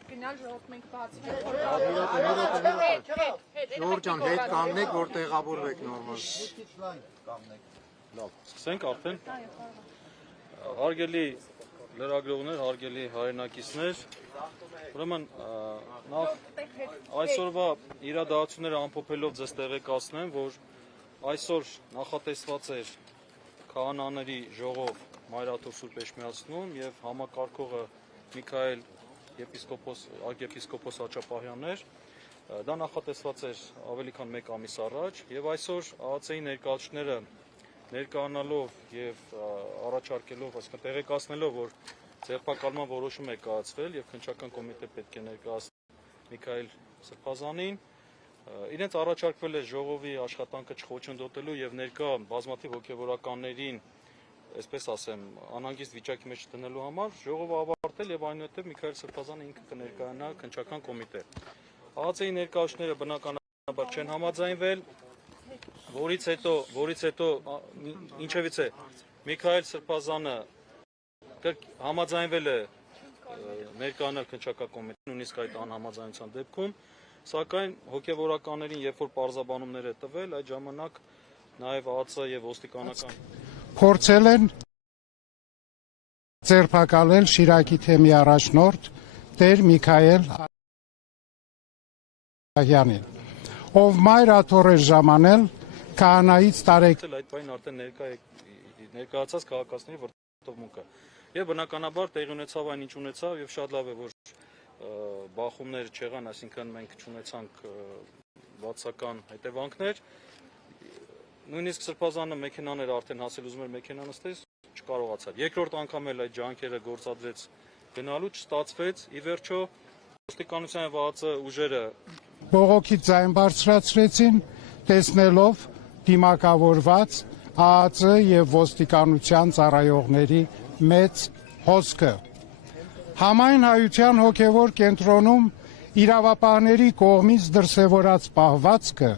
հետ գնալ ժողովուրդ մենք բացի Ժողովուրդ ջան, հետ կանգնեք, որ տեղավորվեք նորմալ։ Լավ, սկսենք արդեն։ Հարգելի լրագրողներ, հարգելի հայրենակիցներ, ուրեմն նախ այսօրվա իրադարձությունները ամփոփելով ձեզ տեղեկացնեմ, որ այսօր նախատեսված էր քահանաների ժողով Մայրաթոր Սուրբ Էջմիածնում եւ համակարգողը Միքայել arczepiskopos Աչապահյանն էր։ Դա նախատեսված էր ավելի քան 1 ամիս առաջ եւ այսօր ԱԱՑ-ի ներկայացուցիչները ներկայանալով եւ առաջարկելով, այսինքն տեղեկացնելով, որ ձերբակալման որոշում է կայացվել եւ քննչական կոմիտե պետք է ներկայացնի Միքայել Սրբազանին, իրենց առաջարկվել է ժողովի աշխատանքը չխոչընդոտելու եւ ներկա բազմաթիվ հոգեվորականներին, այսպես ասեմ, անհանգիստ վիճակի մեջ դնելու համար ժողովը ավարտել եւ այնուհետեւ Միքայել Սրբազանը ինքը կներկայանա քննչական կոմիտե։ ԱԱՑ-ի ներկայացուցիչները բնականաբար չեն համաձայնվել, որից հետո ինչևից է Միքայել Սրբազանը համաձայնվել է ներկայանալ քննչական կոմիտեին, նույնիսկ այդ անհամաձայնության դեպքում, սակայն հոգեվորականներին, երբ որ պարզաբանումներ է տվել, այդ ժամանակ նաև ԱԱՑ եւ ոստիկանական փորձել են ձերբակալել Շիրակի թեմի առաջնորդ Տեր Միքայել Ահյանին, ով Մայրաթոր էր ժամանել քահանայից տարեկան այդ բանին արդեն ներկայացած քաղաքացիների վրդովմունքը։ Եվ բնականաբար տեղի ունեցավ այն ինչ ունեցավ եւ շատ լավ է որ բախումներ չեղան, այսինքն մենք չունեցանք բացական հետևանքներ։ Նույնիսկ Սրբազանը մեքենաներ արդեն հասել ուզում էր մեքենա նստել, չկարողացավ։ Երկրորդ անգամ էլ այդ ջանքերը գործադրեց գնալու, չստացվեց։ Ի վերջո ոստիկանության եւ ԱԱՑ ուժերը բողոքի ձայն բարձրացրեցին, տեսնելով դիմակավորված ԱԱՑ եւ ոստիկանության ծառայողների մեծ հոսքը։ Համայն հայության հոգևոր կենտրոնում իրավապահների կողմից դրսևորած պահվածքը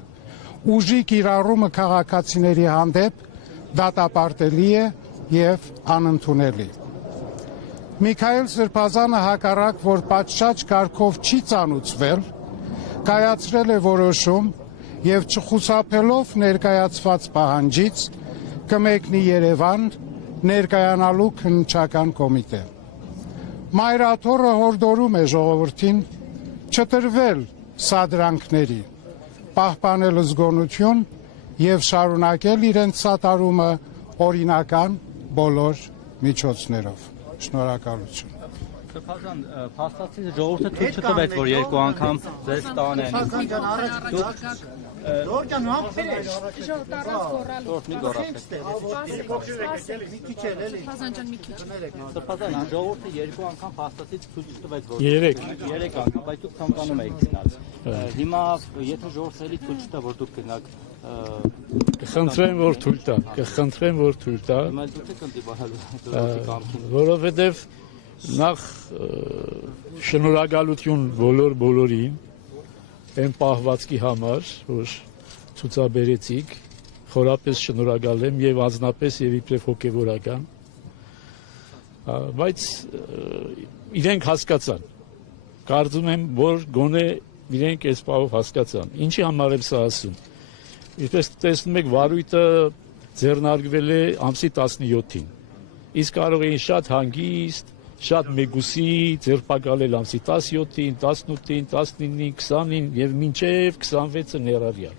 ուժի կիրառումը քաղաքացիների հանդեպ դատապարտելի է եւ անընդունելի։ Միքայել Սրբազանը հակառակ, որ պատշաճ կարգով չի ծանուցվել, կայացրել է որոշում եւ չխուսափելով ներկայացված պահանջից կմեկնի Երևան ներկայանալու քննչական կոմիտե։ Մայրաթորը հորդորում է ժողովրդին չտրվել սադրանքների, պահպանել զգոնություն եւ շարունակել իրենց սատարումը օրինական բոլոր միջոցներով։ Շնորհակալություն։ Սրբազան, փաստացի ժողովուրդը թույլ չտվեց, որ 2 անգամ ձեզ տանեն։ Ժողովրդյան համբել է Սրբազան, ժողովուրդը 2 անգամ փաստացի թույլ չտվեց, որ 3 անգամ, բայց դուք ցանկանում եք գնալ։ Հիմա եթե ժողովուրդը էլի թույլ չտա, որ դուք գնաք Կխնդրեմ, որ թույլ տա։ Հիմա դուք եք ընդդիմանալու ժողովրդի կամքին։ Որովհետև նախ շնորհակալություն բոլորին այն պահվածքի համար, որ ցուցաբերեցիք, խորապես շնորհակալ եմ եւ անձնապես եւ իբրև հոգեվորական, բայց իրենք հասկացան, կարծում եմ, որ գոնե իրենք այս բանով հասկացան, ինչի համար եմ սա ասում, ինչպես տեսնում եք վարույթը ձեռնարկվել է ամսի 17-ին, իսկ կարող էին շատ հանգիստ, շատ մեգուսի ձերբակալել ամսի 17-ին, 18-ին, 19-ին, 20-ին եւ մինչեւ 26-ը ներառյալ։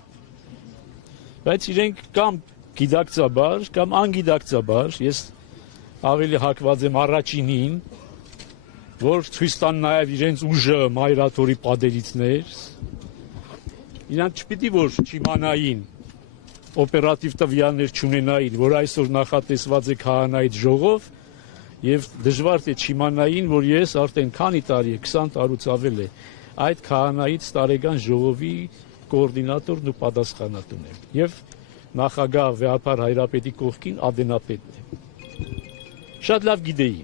Բայց իրենք կամ գիտակցաբար, կամ անգիտակցաբար, ես ավելի հակված եմ առաջինին, որ ցույց տան նաեւ իրենց ուժը Մայրաթորի պատերիցներ, իրանք չպիտի որ չիմանային օպերատիվ տվյալներ չունենային, որ այսօր նախատեսված է քահանայից ժողով եւ դժվար թե չիմանային, որ ես արդեն քանի տարի է, 20 տարուց ավել է, այդ քահանայից տարեկան ժողովի կոորդինատորն ու պատասխանատուն եմ եւ նախագահ Վեհապար Հայրապետի կողքին ադենապետն եմ։ Շատ լավ գիտեի,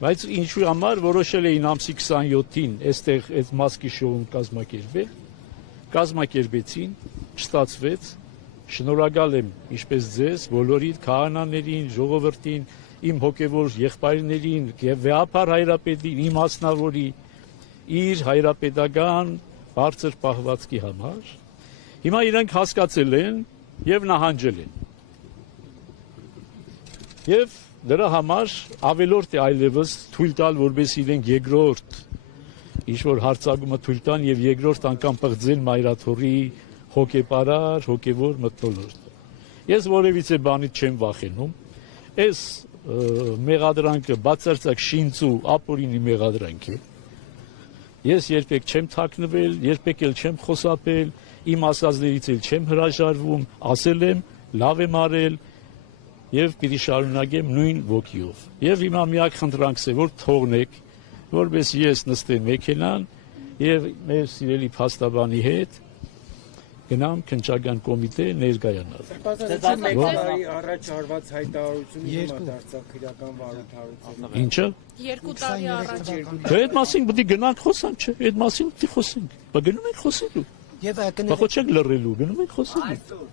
բայց ինչու համար որոշել էին ամսի 27-ին այստեղ այդ մասկի շոուն կազմակերպեցին, չստացվեց, շնորհակալ եմ ինչպես ձեզ, բոլորին, քահանաներին, ժողովրդին, իմ հոգևոր եղբայրներին եւ Վեհապար Հայրապետին, իմ մասնավորի, իր հայրապետական բարձր պահվածքի համար։ Հիմա իրենք հասկացել են եւ նահանջել են։ Եվ դրա համար ավելորդ է այլևս թույլ տալ, որպես իրենք երկրորդ ինչ-որ հարցակումը թույլ տան եւ երկրորդ անգամ պղծել մայրաթորի հոգեպարար, հոգեվոր մթնոլորտ։ Ես որևիցե բանից չեմ վախենում։ Այս մեղադրանքը բացարձակ շինծու ապօրինի մեղադրանք է։ Ես երբեք չեմ թաքնվել, երբեք էլ չեմ խոսապել, իմ ասածներից էլ չեմ հրաժարվում, ասել եմ, լավ եմ արել եւ պիտի շարունակեմ նույն ոգիով։ Եվ հիմա միակ խնդրանքս է, որ թողնեք, որպես ես նստեմ մեքենան եւ մեր սիրելի փաստաբանի հետ գնամ քննչական կոմիտե ներկայանալ։ Առաջ արված հայտարարությունը դարձավ իրական վարույթ։ Ինչը։ 2 տարի առաջ։ Դե այդ մասին պետք է գնանք խոսանք, չէ՞։ Այդ մասին պետք է խոսենք։ Բա գնում ենք խոսելու։ Եվ Բա ոչ չենք լռելու, գնում ենք խոսելու։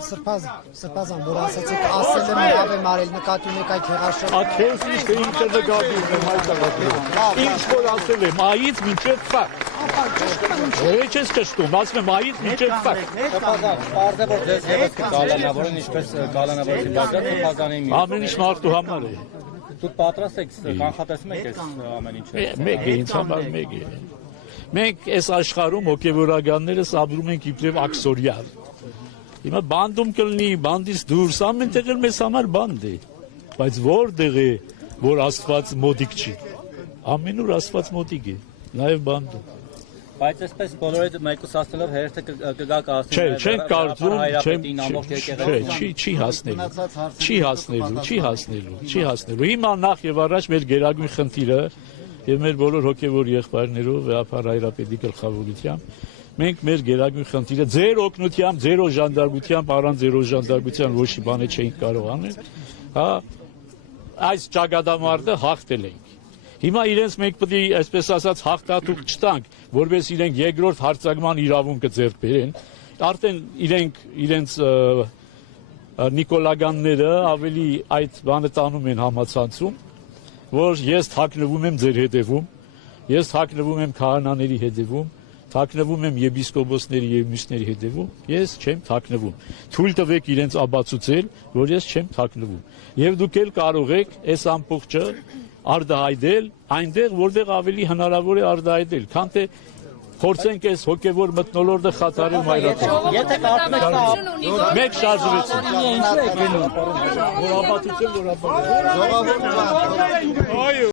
Սրբազան, որ ասացիք, ասել եմ լավ եմ արել, նկատի ունեք այդ հեղաշրջանը։ Աքես իսկ ինչ նկատի ունեմ հայտարարել։ Ինչ որ ասել եմ, այից մինչև ֆակտ։ Ոչ ես ճշտում, ասում եմ այից մինչև ֆակտ։ Պարզե որ ձեզ եւս կգալանավորեն, ինչպես գալանավորեցին բաժանը սրբազանի մի։ Ամեն ինչ մարդու համար է։ Դուք պատրաստ եք կանխատեսում եք այս ամեն ինչը։ Մեկ է, ինձ համար մեկ է։ Մենք այս աշխարհում հոգևորականներս ապրում ենք իբրև աքսորիալ։ Հիմա բանդում կլինի, բանդից դուրս ամեն տեղ էլ մեզ համար բանդ է։ Բայց որտեղ է, որ Աստված մոդիկ չի։ Ամենուր Աստված մոդիկ է, նաև բանդում։ Բայց այսպես բոլորը մեկուսացնելով հերթը կգա կասին։ Չէ, չեն կարծում, չի հասնելու։ Հիմա նախ եւ առաջ մեր գերագույն խնդիրը եւ մեր բոլոր հոգեվոր եղբայրներով վեհապար հայրապետի գլխավորությամբ մենք մեր գերագույն խնդիրը ձեր օգնությամբ, ձեր օժանդակությամբ, առանց ձեր օժանդակության ոչ մի բան չէինք կարող անել, հա, այս ճակատամարտը հաղթել ենք։ Հիմա իրենց մենք պետք է, այսպես ասած, հաղթատուկ չտանք, որպես իրենք երկրորդ հարձակման իրավունքը ձեռք բերեն։ Արդեն իրենց նիկոլագանները ավելի այդ բանը տանում են համացանցում, որ ես թաքնվում եմ ձեր հետևում, ես թաքնվում եմ քահանաների հետևում, թաքնվում եմ եպիսկոպոսների եւ մյուսների հետևում, ես չեմ թաքնվում։ Թույլ տվեք իրենց ապացուցել, որ ես չեմ թաքնվում։ Եվ դուք էլ կարող եք այս ամբողջը արտահայտել այնտեղ, որտեղ ավելի հնարավոր է արտահայտել, քան թե փորձենք այս հոգևոր մթնոլորտը խաթարել մայրաթորը։ Եթե կարծում եք Մեկ շարժվեցին։ ինչ է գնում։ Որ ապացուցել, որ ապացուցել։